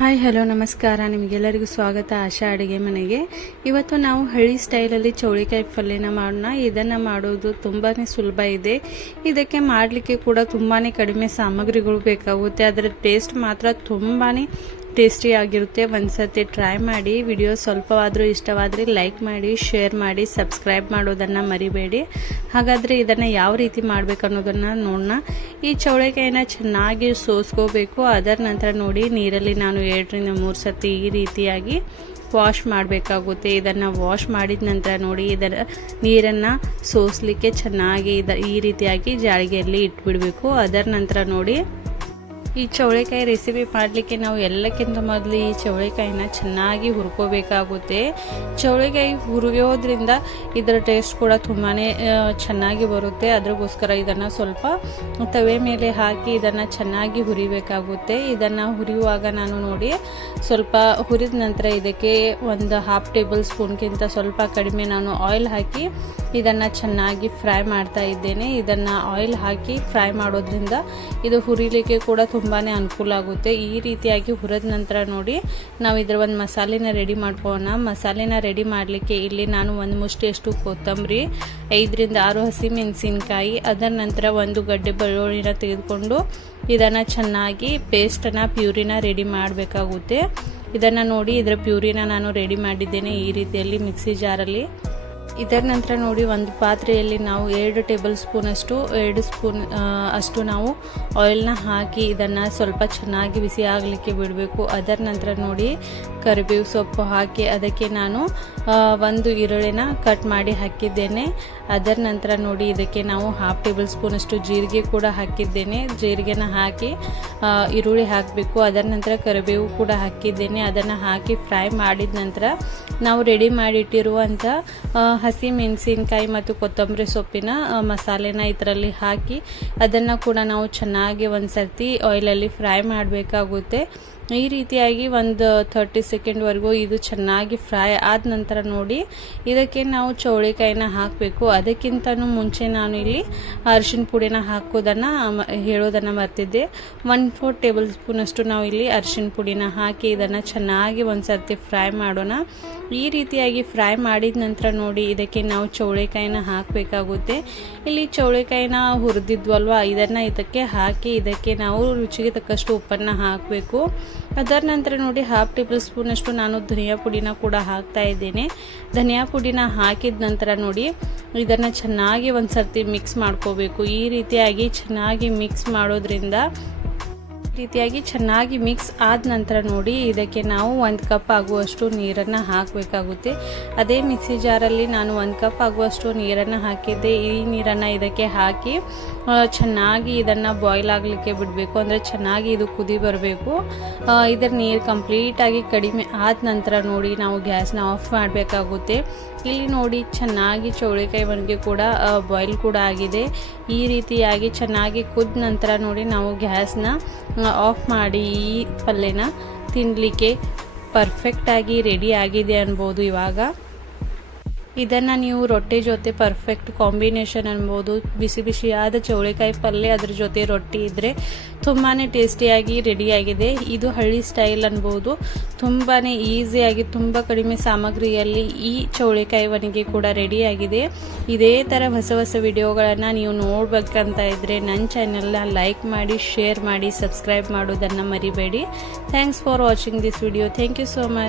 Hi hello ನಮಸ್ಕಾರ, ನಿಮಗೆಲ್ಲರಿಗೂ ಸ್ವಾಗತ ಆಶಾ ಅಡುಗೆ ಮನೆಗೆ. ಇವತ್ತು ನಾವು ಹಳ್ಳಿ ಸ್ಟೈಲಲ್ಲಿ ಚೌಳಿಕಾಯಿ ಪಲ್ಯನ ಮಾಡೋಣ. ಇದನ್ನು ಮಾಡೋದು ತುಂಬಾ ಸುಲಭ ಇದೆ. ಇದಕ್ಕೆ ಮಾಡಲಿಕ್ಕೆ ಕೂಡ ತುಂಬಾ ಕಡಿಮೆ ಸಾಮಗ್ರಿಗಳು ಬೇಕಾಗುತ್ತೆ. ಅದರ ಟೇಸ್ಟ್ ಮಾತ್ರ ತುಂಬಾ ಟೇಸ್ಟಿ ಆಗಿರುತ್ತೆ. ಒಂದ್ಸತಿ ಟ್ರೈ ಮಾಡಿ. ವಿಡಿಯೋ ಸ್ವಲ್ಪವಾದರೂ ಇಷ್ಟವಾದರೆ ಲೈಕ್ ಮಾಡಿ, ಶೇರ್ ಮಾಡಿ, ಸಬ್ಸ್ಕ್ರೈಬ್ ಮಾಡೋದನ್ನು ಮರಿಬೇಡಿ. ಹಾಗಾದರೆ ಇದನ್ನು ಯಾವ ರೀತಿ ಮಾಡಬೇಕು ಅನ್ನೋದನ್ನು ನೋಡೋಣ. ಈ ಚೌಳಿಕಾಯಿನ ಚೆನ್ನಾಗಿ ಸೋಸ್ಕೋಬೇಕು. ಅದರ ನಂತರ ನೋಡಿ, ನೀರಲ್ಲಿ ನಾನು 2 ರಿಂದ 3 ಸತಿ ಈ ರೀತಿಯಾಗಿ ವಾಶ್ ಮಾಡಬೇಕಾಗುತ್ತೆ. ಇದನ್ನು ವಾಶ್ ಮಾಡಿದ ನಂತರ ನೋಡಿ, ಇದರ ನೀರನ್ನು ಸೋಸಲಿಕ್ಕೆ ಚೆನ್ನಾಗಿ ಈ ರೀತಿಯಾಗಿ ಜಾಳಿಗೆಯಲ್ಲಿ ಇಟ್ಬಿಡಬೇಕು. ಅದರ ನಂತರ ನೋಡಿ, ಈ ಚೌಳಿಕಾಯಿ ರೆಸಿಪಿ ಮಾಡಲಿಕ್ಕೆ ನಾವು ಎಲ್ಲಕ್ಕಿಂತ ಮೊದಲು ಈ ಚೌಳಿಕಾಯಿನ ಚೆನ್ನಾಗಿ ಹುರ್ಕೋಬೇಕಾಗುತ್ತೆ. ಚೌಳಿಕಾಯಿ ಹುರಿಯೋದ್ರಿಂದ ಇದರ ಟೇಸ್ಟ್ ಕೂಡ ತುಂಬಾ ಚೆನ್ನಾಗಿ ಬರುತ್ತೆ. ಅದಕ್ಕೋಸ್ಕರ ಇದನ್ನು ಸ್ವಲ್ಪ ತವೆ ಮೇಲೆ ಹಾಕಿ ಇದನ್ನು ಚೆನ್ನಾಗಿ ಹುರಿಬೇಕಾಗುತ್ತೆ. ಇದನ್ನು ಹುರಿಯುವಾಗ ನಾನು ನೋಡಿ, ಸ್ವಲ್ಪ ಹುರಿದ ನಂತರ ಇದಕ್ಕೆ ಒಂದು 1/2 ಟೇಬಲ್ ಸ್ಪೂನ್ಗಿಂತ ಸ್ವಲ್ಪ ಕಡಿಮೆ ನಾನು ಆಯಿಲ್ ಹಾಕಿ ಇದನ್ನು ಚೆನ್ನಾಗಿ ಫ್ರೈ ಮಾಡ್ತಾ ಇದ್ದೇನೆ. ಇದನ್ನು ಆಯಿಲ್ ಹಾಕಿ ಫ್ರೈ ಮಾಡೋದ್ರಿಂದ ಇದು ಹುರಿಲಿಕ್ಕೆ ಕೂಡ ತುಂಬಾ ಅನುಕೂಲ ಆಗುತ್ತೆ. ಈ ರೀತಿಯಾಗಿ ಹುರಿದ ನಂತರ ನೋಡಿ, ನಾವು ಇದರ ಒಂದು ಮಸಾಲೆನ ರೆಡಿ ಮಾಡ್ಕೊಳ್ಳೋಣ. ಮಸಾಲೆನ ರೆಡಿ ಮಾಡಲಿಕ್ಕೆ ಇಲ್ಲಿ ನಾನು 1 ಮುಷ್ಟಿಯಷ್ಟು ಕೊತ್ತಂಬರಿ, 5 ರಿಂದ 6 ಹಸಿಮೆಣಸಿನಕಾಯಿ, ಅದರ ನಂತರ 1 ಗಡ್ಡೆ ಬೆಳ್ಳುಳ್ಳಿನ ತೆಗೆದುಕೊಂಡು ಇದನ್ನು ಚೆನ್ನಾಗಿ ಪ್ಯೂರಿನ ರೆಡಿ ಮಾಡಬೇಕಾಗುತ್ತೆ. ಇದನ್ನು ನೋಡಿ, ಇದರ ಪ್ಯೂರಿನ ನಾನು ರೆಡಿ ಮಾಡಿದ್ದೇನೆ ಈ ರೀತಿಯಲ್ಲಿ ಮಿಕ್ಸಿ ಜಾರಲ್ಲಿ. ಇದರ ನಂತರ ನೋಡಿ, ಒಂದು ಪಾತ್ರೆಯಲ್ಲಿ ನಾವು 2 ಟೇಬಲ್ ಸ್ಪೂನ್ ಅಷ್ಟು ನಾವು ಆಯಿಲ್ನ ಹಾಕಿ ಇದನ್ನು ಸ್ವಲ್ಪ ಚೆನ್ನಾಗಿ ಬಿಸಿ ಆಗಲಿಕ್ಕೆ ಬಿಡಬೇಕು. ಅದರ ನಂತರ ನೋಡಿ, ಕರಿಬೇವು ಸೊಪ್ಪು ಹಾಕಿ ಅದಕ್ಕೆ ನಾನು 1 ಈರುಳ್ಳಿನ ಕಟ್ ಮಾಡಿ ಹಾಕಿದ್ದೇನೆ. ಅದರ ನಂತರ ನೋಡಿ, ಇದಕ್ಕೆ ನಾವು 1/2 ಟೇಬಲ್ ಸ್ಪೂನ್ ಅಷ್ಟು ಜೀರಿಗೆ ಕೂಡ ಹಾಕಿದ್ದೇನೆ. ಜೀರಿಗೆನ ಹಾಕಿ ಈರುಳ್ಳಿ ಹಾಕಬೇಕು. ಅದರ ನಂತರ ಕರಿಬೇವು ಕೂಡ ಹಾಕಿದ್ದೇನೆ. ಅದನ್ನು ಹಾಕಿ ಫ್ರೈ ಮಾಡಿದ ನಂತರ ನಾವು ರೆಡಿ ಮಾಡಿಟ್ಟಿರುವಂಥ ಹಸಿ ಮೆಣಸಿನಕಾಯಿ ಮತ್ತು ಕೊತ್ತಂಬರಿ ಸೊಪ್ಪಿನ ಮಸಾಲೆನ ಇದರಲ್ಲಿ ಹಾಕಿ ಅದನ್ನು ಕೂಡ ನಾವು ಚೆನ್ನಾಗಿ ಒಂದು ಸರ್ತಿ ಆಯಿಲಲ್ಲಿ ಫ್ರೈ ಮಾಡಬೇಕಾಗುತ್ತೆ. ಈ ರೀತಿಯಾಗಿ ಒಂದು 30 ಸೆಕೆಂಡ್ವರೆಗೂ ಇದು ಚೆನ್ನಾಗಿ ಫ್ರೈ ಆದ ನಂತರ ನೋಡಿ, ಇದಕ್ಕೆ ನಾವು ಚೌಳಿಕಾಯಿನ ಹಾಕಬೇಕು. ಅದಕ್ಕಿಂತನೂ ಮುಂಚೆ ನಾನು ಇಲ್ಲಿ ಅರಿಶಿನ ಪುಡಿನ ಹಾಕೋದನ್ನು ಹೇಳೋದನ್ನು ಮರ್ತಿದ್ದೆ. 1/4 ಟೇಬಲ್ ಸ್ಪೂನ್ ಅಷ್ಟು ನಾವು ಇಲ್ಲಿ ಅರಿಶಿನ ಪುಡಿನ ಹಾಕಿ ಇದನ್ನು ಚೆನ್ನಾಗಿ ಒಂದು ಸರ್ತಿ ಫ್ರೈ ಮಾಡೋಣ. ಈ ರೀತಿಯಾಗಿ ಫ್ರೈ ಮಾಡಿದ ನಂತರ ನೋಡಿ, ಇದಕ್ಕೆ ನಾವು ಚೌಳಿಕಾಯಿನ ಹಾಕಬೇಕಾಗುತ್ತೆ. ಇಲ್ಲಿ ಚೌಳಿಕಾಯಿನ ಹುರಿದಿದ್ವಲ್ವ, ಇದಕ್ಕೆ ಹಾಕಿ ಇದಕ್ಕೆ ನಾವು ರುಚಿಗೆ ತಕ್ಕಷ್ಟು ಉಪ್ಪನ್ನು ಹಾಕಬೇಕು. ಅದರ ನಂತರ ನೋಡಿ, 1/2 ಟೇಬಲ್ ಸ್ಪೂನ್ ಅಷ್ಟು ನಾನು ಧನಿಯಾ ಪುಡಿನ ಕೂಡ ಹಾಕ್ತಾ ಇದ್ದೇನೆ. ಧನಿಯಾ ಪುಡಿನ ಹಾಕಿದ ನಂತರ ನೋಡಿ, ಇದನ್ನು ಚೆನ್ನಾಗಿ ಒಂದು ಸರ್ತಿ ಮಿಕ್ಸ್ ಮಾಡ್ಕೋಬೇಕು. ಈ ರೀತಿಯಾಗಿ ಚೆನ್ನಾಗಿ ಮಿಕ್ಸ್ ಮಾಡೋದ್ರಿಂದ ಚೆನ್ನಾಗಿ ಮಿಕ್ಸ್ ಆದ ನಂತರ ನೋಡಿ, ಇದಕ್ಕೆ ನಾವು 1 ಕಪ್ ಆಗುವಷ್ಟು ನೀರನ್ನು ಹಾಕಬೇಕಾಗುತ್ತೆ. ಅದೇ ಮಿಕ್ಸಿ ಜಾರಲ್ಲಿ ನಾನು 1 ಕಪ್ ಆಗುವಷ್ಟು ನೀರನ್ನು ಹಾಕಿದ್ದೆ. ಈ ನೀರನ್ನು ಇದಕ್ಕೆ ಹಾಕಿ ಚೆನ್ನಾಗಿ ಇದನ್ನು ಬಾಯ್ಲ್ ಆಗಲಿಕ್ಕೆ ಬಿಡಬೇಕು. ಅಂದರೆ ಚೆನ್ನಾಗಿ ಇದು ಕುದಿ ಬರಬೇಕು. ಇದರ ನೀರು ಕಂಪ್ಲೀಟಾಗಿ ಕಡಿಮೆ ಆದ ನಂತರ ನೋಡಿ, ನಾವು ಗ್ಯಾಸ್ನ ಆಫ್ ಮಾಡಬೇಕಾಗುತ್ತೆ. ಇಲ್ಲಿ ನೋಡಿ, ಚೆನ್ನಾಗಿ ಚೌಳಿಕಾಯಿ ಒಣಗಿ ಕೂಡ ಬಾಯ್ಲ್ ಕೂಡ ಆಗಿದೆ. ಈ ರೀತಿಯಾಗಿ ಚೆನ್ನಾಗಿ ಕುದ್ದ ನಂತರ ನೋಡಿ, ನಾವು ಗ್ಯಾಸ್ನ ಆಫ್ ಮಾಡಿ ಈ ಪಲ್ಯನ ತಿನ್ನಲಿಕ್ಕೆ ಪರ್ಫೆಕ್ಟಾಗಿ ರೆಡಿ ಆಗಿದೆ ಅನ್ಬೋದು. ಇವಾಗ ಇದನ್ನು ನೀವು ರೊಟ್ಟಿ ಜೊತೆ ಪರ್ಫೆಕ್ಟ್ ಕಾಂಬಿನೇಷನ್ ಅನ್ಬೋದು. ಬಿಸಿ ಬಿಸಿಯಾದ ಚೌಳಿಕಾಯಿ ಪಲ್ಯ ಅದ್ರ ಜೊತೆ ರೊಟ್ಟಿ ಇದ್ದರೆ ತುಂಬಾ ಟೇಸ್ಟಿಯಾಗಿ ರೆಡಿಯಾಗಿದೆ. ಇದು ಹಳ್ಳಿ ಸ್ಟೈಲ್ ಅನ್ಬೋದು. ತುಂಬಾ ಈಸಿಯಾಗಿ ತುಂಬ ಕಡಿಮೆ ಸಾಮಗ್ರಿಯಲ್ಲಿ ಈ ಚೌಳಿಕಾಯಿ ಒಣಗಿ ಕೂಡ ರೆಡಿಯಾಗಿದೆ. ಇದೇ ಥರ ಹೊಸ ವಿಡಿಯೋಗಳನ್ನು ನೀವು ನೋಡ್ಬೇಕಂತ ಇದ್ದರೆ ನನ್ನ ಚಾನೆಲ್ನ ಲೈಕ್ ಮಾಡಿ, ಶೇರ್ ಮಾಡಿ, ಸಬ್ಸ್ಕ್ರೈಬ್ ಮಾಡೋದನ್ನು ಮರಿಬೇಡಿ. Thanks for watching this video. Thank you so much.